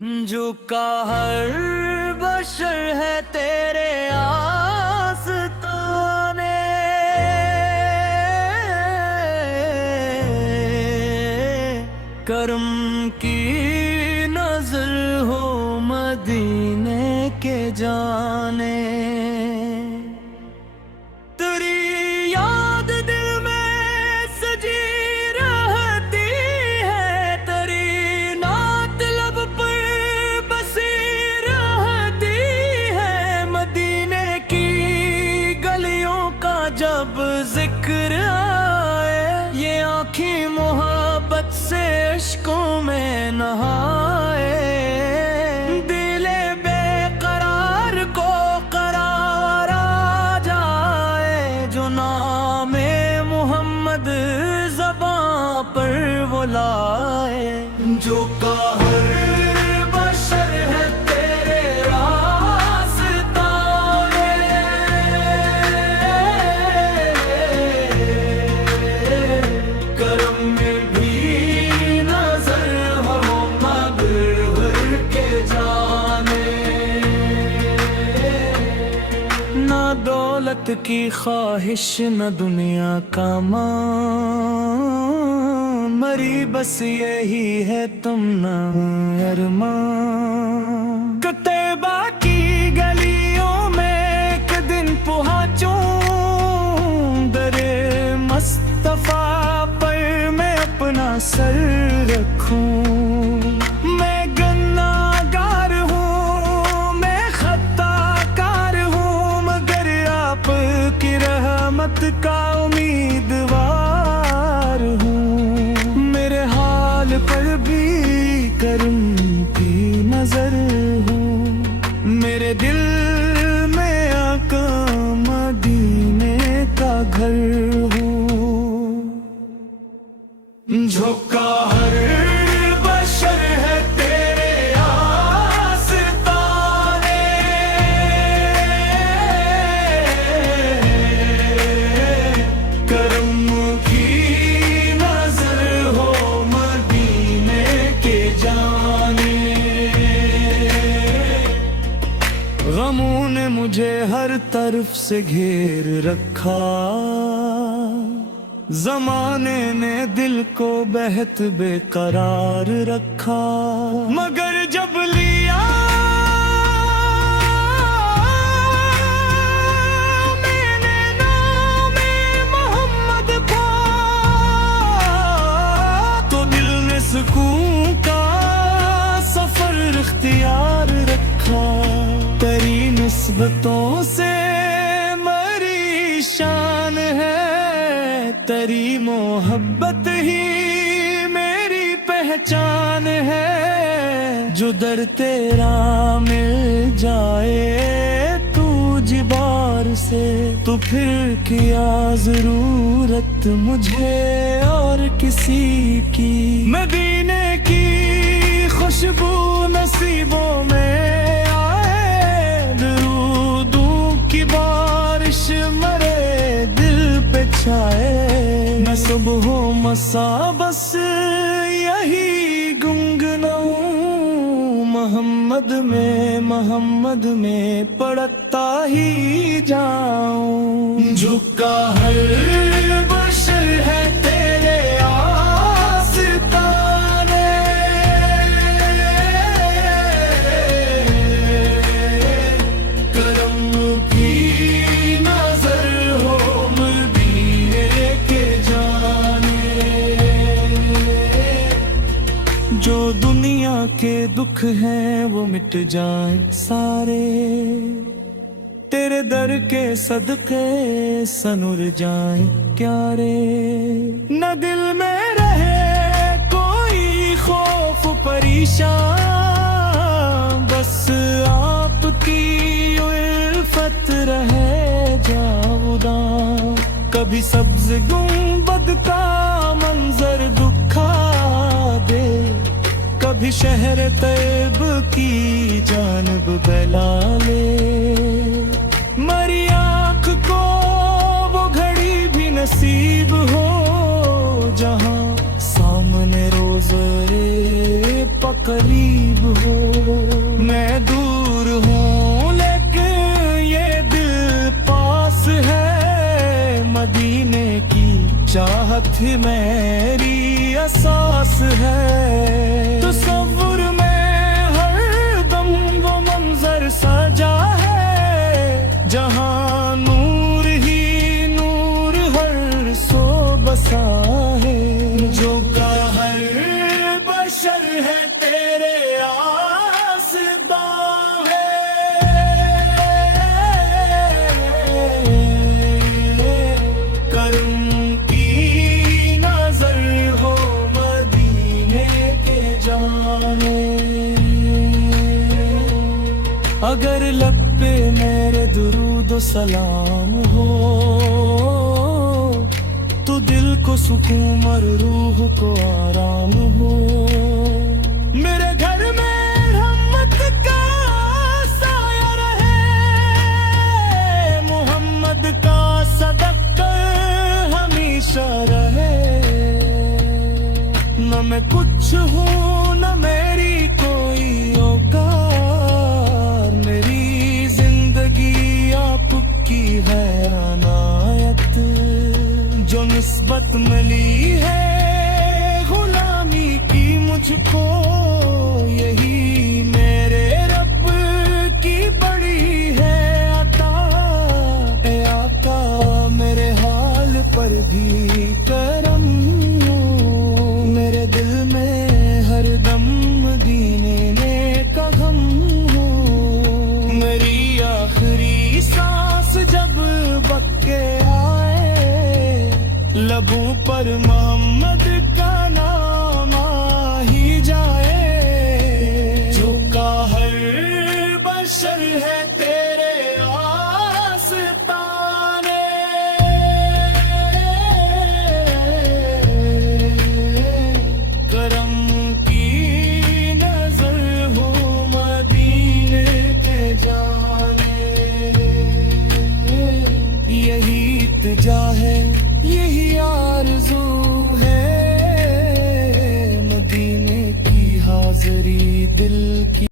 झुका हर बशर है तेरे आस्ताने, करम की नजर हो मदीने के जाने। तेरी याद दिल में सजी रहती है, तेरी नात लब पर बसी रहती है। मदीने की गलियों का जब जिक्र आए, ये आँखें मोहब्बत से इश्कों में नहाए। दिले बेकरार को करार आ जाए, जो नामे मोहम्मद ज़बां पर वो लाए। जो कहर बशर है तेरे आस्ताने, करम में भी नजर हो मगर के जाने। ना दौलत की ख्वाहिश न दुनिया का मान, मरी बस यही है तुम ना अरमान। कतबा की गलियों में एक दिन पहुंचूं, दरे मुस्तफा पर मैं अपना सर रखूं। मैं गन्नागार हूँ, मैं खताकार हूँ, मगर आपकी रहमत का उम्मीदवार हूँ। मेरे हाल पर भी करम की नजर हूँ, मेरे दिल में आका मदीने का घर हूँ। झोंका हर बशर है तेरे आस्ताने, करम की नजर हो मदीने के जाने। गमों ने मुझे हर तरफ से घेर रखा, जमाने ने दिल को बेहद बेकरार रखा। मगर जब लिया मैंने नामे मोहम्मद को, तो दिल ने सुकून का सफर इख्तियार रखा। तेरी निस्बतों से मरी शान है, तेरी मोहब्बत ही मेरी पहचान है। जो दर तेरा मिल जाए तू जिबार से, तो फिर क्या जरूरत मुझे और किसी की। मदीने की खुशबू नसीबों में आए, दरूदों की बारिश मरे दिल पे छाए। मैं सुबह मसा बस यही गुनगुनाऊं, मोहम्मद में पढ़ता ही जाऊं। झुका हर बशर है तेरे आस्ताने, करम की नजर हो मदीने के जाने। जो दुनिया के दुख हैं वो मिट जाए सारे, तेरे दर के सदके सनुर जाए क्यारे। न दिल में रहे कोई खौफ परेशान, बस आपकी उल्फत रहे जाऊदां। कभी सब्ज गुंबद का मंजर दुखा दे, कभी शहर तैब की जानब बहला ले। मरी आँख को वो घड़ी भी नसीब हो, जहाँ सामने रोज़े करीब हो। ही मेरी एहसास है। तसव्वुर में हर दम वो मंजर सजा है, जहां नूर ही नूर हर सो बसा है। जो का हर बशर है तेरे आसदा है, करम की नजर हो मदीने के जाने। अगर लब पे मेरे दुरूद व सलाम हो, तो दिल को सुकून और रूह को आराम हो। मेरे घर में रहमत का साया रहे, मोहम्मद का सदक़ा हमेशा रहे। न मैं कुछ हूँ न मेरी कोई औकात, मेरी जिंदगी आपकी है अनायत। जो निस्बत मिली है गुलामी की मुझको, यही मेरे रब की बड़ी है अता। ए आका मेरे हाल पर भी करम, मेरे दिल में हर दम मदीने का गम हो। मेरी आखिरी सांस जब बक्के लबों पर मोहम्मद का नाम आ ही जाए। जो का हर बशर है तेरे आस्ताने, करम की नजर हो मदीने के जाने। यही इल्तिजा है, यही आरज़ू है, मदीने की हाज़री दिल की।